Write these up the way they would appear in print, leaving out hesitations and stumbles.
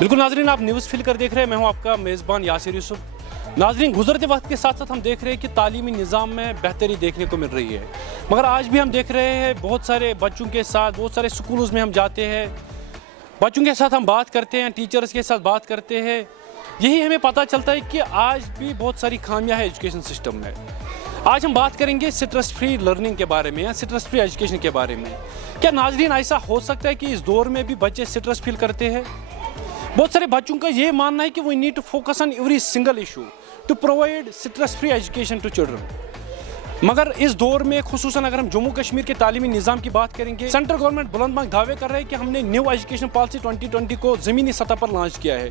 बिल्कुल नाजरीन, आप न्यूज़ फिल कर देख रहे हैं। मैं हूं आपका मेज़बान यासिर यूसुफ। नाजरीन, गुजरते वक्त के साथ साथ हम देख रहे हैं कि तालीमी निज़ाम में बेहतरी देखने को मिल रही है, मगर आज भी हम देख रहे हैं बहुत सारे बच्चों के साथ, बहुत सारे स्कूलों में हम जाते हैं, बच्चों के साथ हम बात करते हैं, टीचर्स के साथ बात करते हैं, यही हमें पता चलता है कि आज भी बहुत सारी खामियां हैं एजुकेशन सिस्टम में। आज हम बात करेंगे स्ट्रेस फ्री लर्निंग के बारे में या स्ट्रेस फ्री एजुकेशन के बारे में। क्या नाजरीन ऐसा हो सकता है कि इस दौर में भी बच्चे स्ट्रेस फील करते हैं? बहुत सारे बच्चों का ये मानना है कि we need to focus on every single issue to provide stress free education to children. मगर इस दौर में खुसूसन अगर हम जम्मू कश्मीर के तालीमी निज़ाम की बात करेंगे, सेंट्रल गवर्नमेंट बुलंद दावे कर रहे हैं कि हमने न्यू एजुकेशन पॉलिसी 2020 को ज़मीनी सतह पर लॉन्च किया है,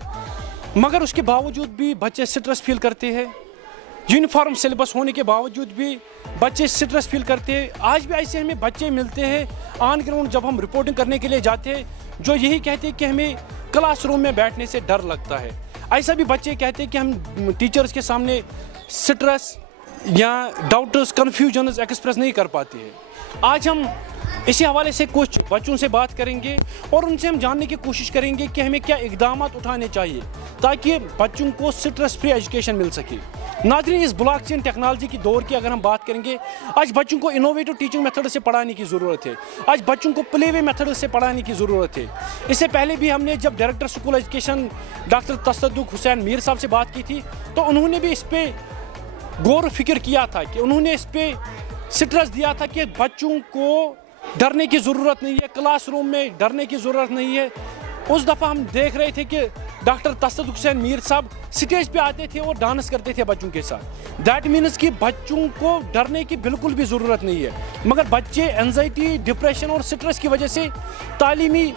मगर उसके बावजूद भी बच्चे स्ट्रेस फील करते हैं। यूनिफॉर्म सिलेबस होने के बावजूद भी बच्चे स्ट्रेस फील करते हैं। आज भी ऐसे हमें बच्चे मिलते हैं ऑन ग्राउंड जब हम रिपोर्टिंग करने के लिए जाते हैं, जो यही कहते हैं कि हमें क्लासरूम में बैठने से डर लगता है। ऐसा भी बच्चे कहते हैं कि हम टीचर्स के सामने स्ट्रेस या डाउट्स, कन्फ्यूजन्स एक्सप्रेस नहीं कर पाते हैं। आज हम इसी हवाले से कुछ बच्चों से बात करेंगे और उनसे हम जानने की कोशिश करेंगे कि हमें क्या इक़दाम उठाने चाहिए ताकि बच्चों को स्ट्रेस फ्री एजुकेशन मिल सके। नाज़रीन, इस ब्लॉकचेन टेक्नोलॉजी की दौर की अगर हम बात करेंगे, आज बच्चों को इनोवेटिव टीचिंग मेथड से पढ़ाने की ज़रूरत है। आज बच्चों को प्ले वे मेथड से पढ़ाने की ज़रूरत है। इससे पहले भी हमने जब director school education doctor Tasadduq Hussain Mir Sahab से बात की थी, तो उन्होंने भी इस पर गौर फिक्र किया था कि उन्होंने इस पर स्ट्रेस दिया था कि बच्चों को डरने की ज़रूरत नहीं है, क्लासरूम में डरने की ज़रूरत नहीं है। उस दफ़ा हम देख रहे थे कि डॉक्टर तसद्दुक़ हुसैन मीर साहब स्टेज पे आते थे और डांस करते थे बच्चों के साथ। दैट मीन्स कि बच्चों को डरने की बिल्कुल भी ज़रूरत नहीं है, मगर बच्चे एंजाइटी, डिप्रेशन और स्ट्रेस की वजह से तालीमी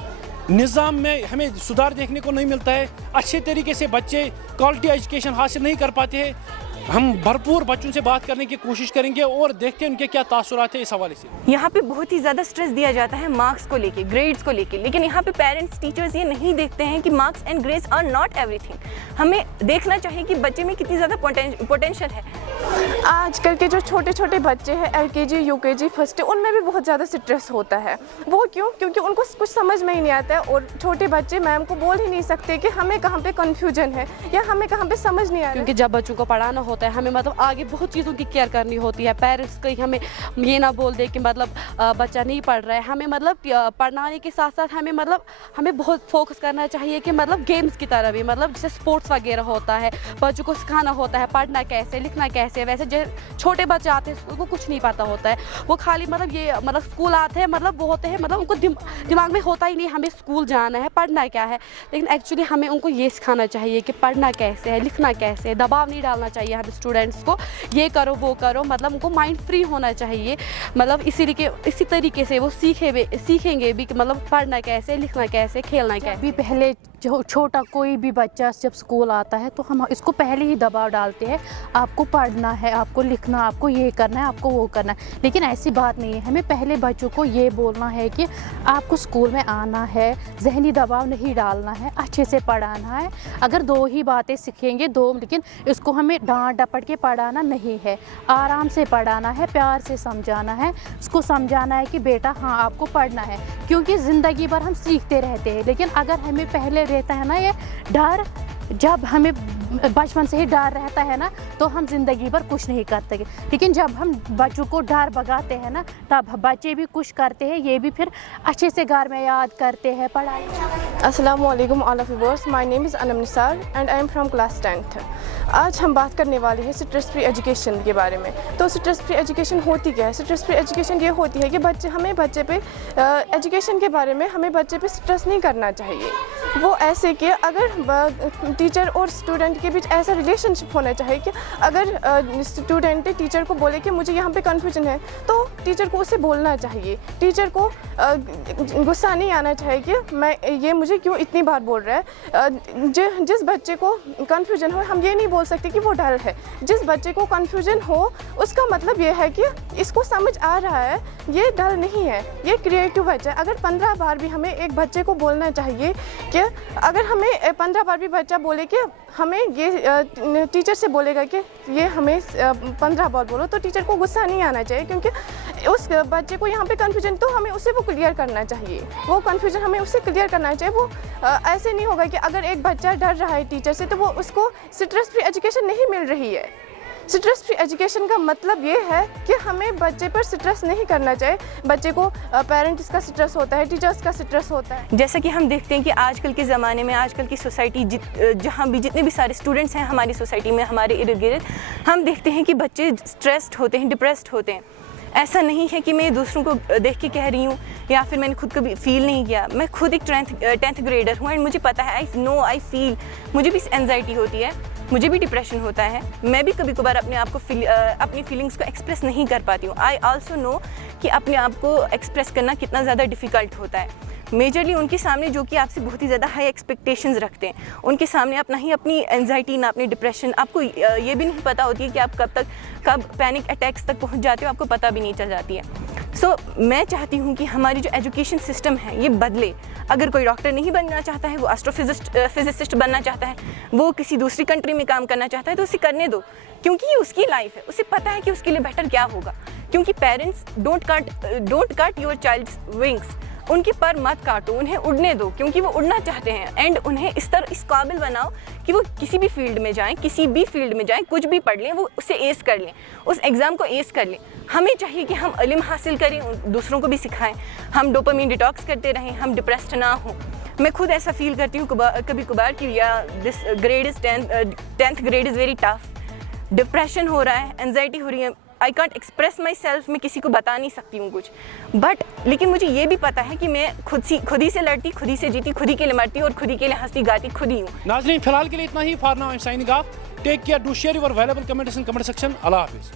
निज़ाम में हमें सुधार देखने को नहीं मिलता है। अच्छे तरीके से बच्चे क्वालिटी एजुकेशन हासिल नहीं कर पाते हैं। हम भरपूर बच्चों से बात करने की कोशिश करेंगे और देखते हैं उनके क्या तासुरात है इस हवाले से। यहाँ पे बहुत ही ज़्यादा स्ट्रेस दिया जाता है मार्क्स को लेके, ग्रेड्स को लेके, लेकिन यहाँ पे पेरेंट्स, टीचर्स ये नहीं देखते हैं कि marks and grades are not everything. हमें देखना चाहिए कि बच्चे में कितनी ज़्यादा पोटेंशियल है। आजकल के जो छोटे छोटे बच्चे हैं, LKG, UKG, फर्स्ट, उनमें भी बहुत ज़्यादा स्ट्रेस होता है। वो क्यों? क्योंकि उनको कुछ समझ में ही नहीं आता है और छोटे बच्चे मैम को बोल ही नहीं सकते कि हमें कहाँ पे कन्फ्यूजन है या हमें कहाँ पे समझ नहीं आ रहा है। क्योंकि जब बच्चों को पढ़ाना होता है, हमें मतलब आगे बहुत चीज़ों की केयर करनी होती है। पेरेंट्स को हमें ये ना बोल दे कि मतलब बच्चा नहीं पढ़ रहा है। हमें मतलब पढ़ाने के साथ साथ हमें बहुत फोकस करना चाहिए कि मतलब गेम्स की तरह भी, मतलब जैसे स्पोर्ट्स वगैरह होता है, बच्चों को सिखाना होता है पढ़ना कैसे, लिखना कैसे। वैसे जो छोटे बच्चे आते हैं उनको कुछ नहीं पता होता है, वो खाली मतलब स्कूल आते हैं, मतलब वो होते हैं, मतलब उनको दिमाग में होता ही नहीं हमें स्कूल जाना है, पढ़ना क्या है। लेकिन एक्चुअली हमें उनको ये सिखाना चाहिए कि पढ़ना कैसे है, लिखना कैसे है। दबाव नहीं डालना चाहिए हमें स्टूडेंट्स को, ये करो वो करो, मतलब उनको माइंड फ्री होना चाहिए। मतलब इसी तरीके से वो सीखेंगे भी कि मतलब पढ़ना कैसे, लिखना कैसे, खेलना कैसे। भी पहले जो छोटा कोई भी बच्चा जब स्कूल आता है तो हम इसको पहले ही दबाव डालते हैं, आपको पढ़ना है, आपको लिखना, आपको ये करना है, आपको वो करना है। लेकिन ऐसी बात नहीं है। हमें पहले बच्चों को ये बोलना है कि आपको स्कूल में आना है, ज़हनी दबाव नहीं डालना है, अच्छे से पढ़ाना है। अगर दो ही बातें सीखेंगे, लेकिन इसको हमें डांट डपट के पढ़ाना नहीं है, आराम से पढ़ाना है, प्यार से समझाना है। उसको समझाना है कि बेटा हाँ आपको पढ़ना है, क्योंकि ज़िंदगी भर हम सीखते रहते हैं। लेकिन अगर हमें पहले रहता है ना ये डर, जब हमें बचपन से ही डर रहता है ना, तो हम ज़िंदगी भर कुछ नहीं करते। लेकिन जब हम बच्चों को डर भगाते हैं ना, तब बच्चे भी कुछ करते हैं, ये भी फिर अच्छे से घर में याद करते हैं पढ़ाई। अस्सलाम वालेकुम all of viewers, my name is Anam Nisar and I am from class 10th। आज हम बात करने वाले हैं स्ट्रेस फ्री एजुकेशन के बारे में। तो स्ट्रेस फ्री एजुकेशन होती क्या है? स्ट्रेस फ्री एजुकेशन ये होती है कि हमें बच्चे पे एजुकेशन के बारे में हमें बच्चे पे स्ट्रेस नहीं करना चाहिए। वो ऐसे कि अगर टीचर और स्टूडेंट के बीच ऐसा रिलेशनशिप होना चाहिए कि अगर स्टूडेंट टीचर को बोले कि मुझे यहाँ पे कन्फ्यूजन है, तो टीचर को उसे बोलना चाहिए। टीचर को गुस्सा नहीं आना चाहिए कि मुझे क्यों इतनी बार बोल रहा है। जिस बच्चे को कन्फ्यूजन हो, हम ये नहीं बोल सकते कि वो डल है। जिस बच्चे को कन्फ्यूजन हो, उसका मतलब ये है कि इसको समझ आ रहा है, ये डल नहीं है, ये क्रिएटिव बच्चा है। अगर 15 बार भी हमें एक बच्चे को बोलना चाहिए कि کہ اگر ہمیں 15 بار بھی بچہ بولے کہ ہمیں یہ ٹیچر سے بولے گا کہ یہ ہمیں 15 بار بولو تو ٹیچر کو غصہ نہیں آنا چاہیے، کیونکہ اس بچے کو یہاں پہ کنفیوژن تو ہمیں اسے وہ کلیئر کرنا چاہیے، وہ کنفیوژن ہمیں اسے کلیئر کرنا چاہیے۔ وہ ایسے نہیں ہوگا کہ اگر ایک بچہ ڈر رہا ہے ٹیچر سے تو وہ اس کو اسٹریس فری ایجوکیشن نہیں مل رہی ہے۔ اسٹریس فری ایجوکیشن کا مطلب یہ ہے کہ ہمیں بچے پر اسٹریس نہیں کرنا چاہیے۔ بچے کو پیرنٹس کا اسٹریس ہوتا ہے، ٹیچرس کا اسٹریس ہوتا ہے۔ جیسا کہ ہم دیکھتے ہیں کہ آج کل کے زمانے میں، آج کل کی سوسائٹی جہاں بھی جتنے بھی سارے اسٹوڈنٹس ہیں ہماری سوسائٹی میں، ہمارے ارد گرد، ہم دیکھتے ہیں کہ بچے اسٹریسڈ ہوتے ہیں، ڈپریسڈ ہوتے ہیں۔ ایسا نہیں ہے کہ میں دوسروں کو دیکھ کے کہہ رہی ہوں یا پھر میں نے خود کبھی فیل نہیں کیا۔ میں خود ایک 10th گریڈر ہوں اینڈ مجھے پتہ ہے، آئی فیل، مجھے بھی انزائٹی ہوتی ہے، مجھے بھی ڈپریشن ہوتا ہے۔ میں بھی کبھی کبھار اپنے آپ کو اپنی فیلنگس کو ایکسپریس نہیں کر پاتی ہوں۔ آئی آلسو نو کہ اپنے آپ کو ایکسپریس کرنا کتنا زیادہ ڈیفیکلٹ ہوتا ہے، میجرلی ان کے سامنے جو کہ آپ سے بہت ہی زیادہ ہائی ایکسپیکٹیشنز رکھتے ہیں، ان کے سامنے آپ نہ ہی اپنی انزائٹی نہ اپنی ڈپریشن، آپ کو یہ بھی نہیں پتہ ہوتی ہے کہ آپ کب پینک اٹیکس تک پہنچ جاتے ہو، آپ کو پتہ بھی نہیں چل جاتی ہے۔ سو میں چاہتی ہوں کہ ہماری جو ایجوکیشن سسٹم ہے یہ بدلے۔ اگر کوئی ڈاکٹر نہیں بننا چاہتا ہے، وہ فزسسٹ بننا چاہتا ہے، وہ کسی دوسری کنٹری میں کام کرنا چاہتا ہے تو اسے کرنے دو، کیونکہ یہ اس کی لائف ہے، اسے پتہ ہے کہ اس کے لیے بیٹر کیا ہوگا۔ کیونکہ parents don't cut your child's wings, ان کی پر مت کاٹو، انہیں اڑنے دو، کیونکہ وہ اڑنا چاہتے ہیں، اینڈ انہیں اس قابل بناؤ کہ وہ کسی بھی فیلڈ میں جائیں، کچھ بھی پڑھ لیں، وہ اسے ایس کر لیں، اس ایگزام کو ایس کر لیں۔ ہمیں چاہیے کہ ہم علم حاصل کریں، دوسروں کو بھی سکھائیں، ہم ڈوپامین ڈیٹاکس کرتے رہیں، ہم ڈپریسڈ نہ ہوں۔ میں خود ایسا فیل کرتی ہوں کبھی کبھار کہ this grade is 10th grade is very tough, depression ہو رہا ہے، انزائٹی ہو رہی ہے، I can't express myself, میں کسی کو بتا نہیں سکتی ہوں کچھ، لیکن مجھے یہ بھی پتہ ہے کہ میں خود ہی سے لڑتی، خود ہی سے جیتی، خود ہی کے لیے مرتی اور خود ہی کے لیے ہنستی گاتی خود ہی ہوں۔ ناظرین فی الحال کے لیے اتنا ہی، for now I am signing off, take care, do share your valuable comments in comment section, اللہ حافظ۔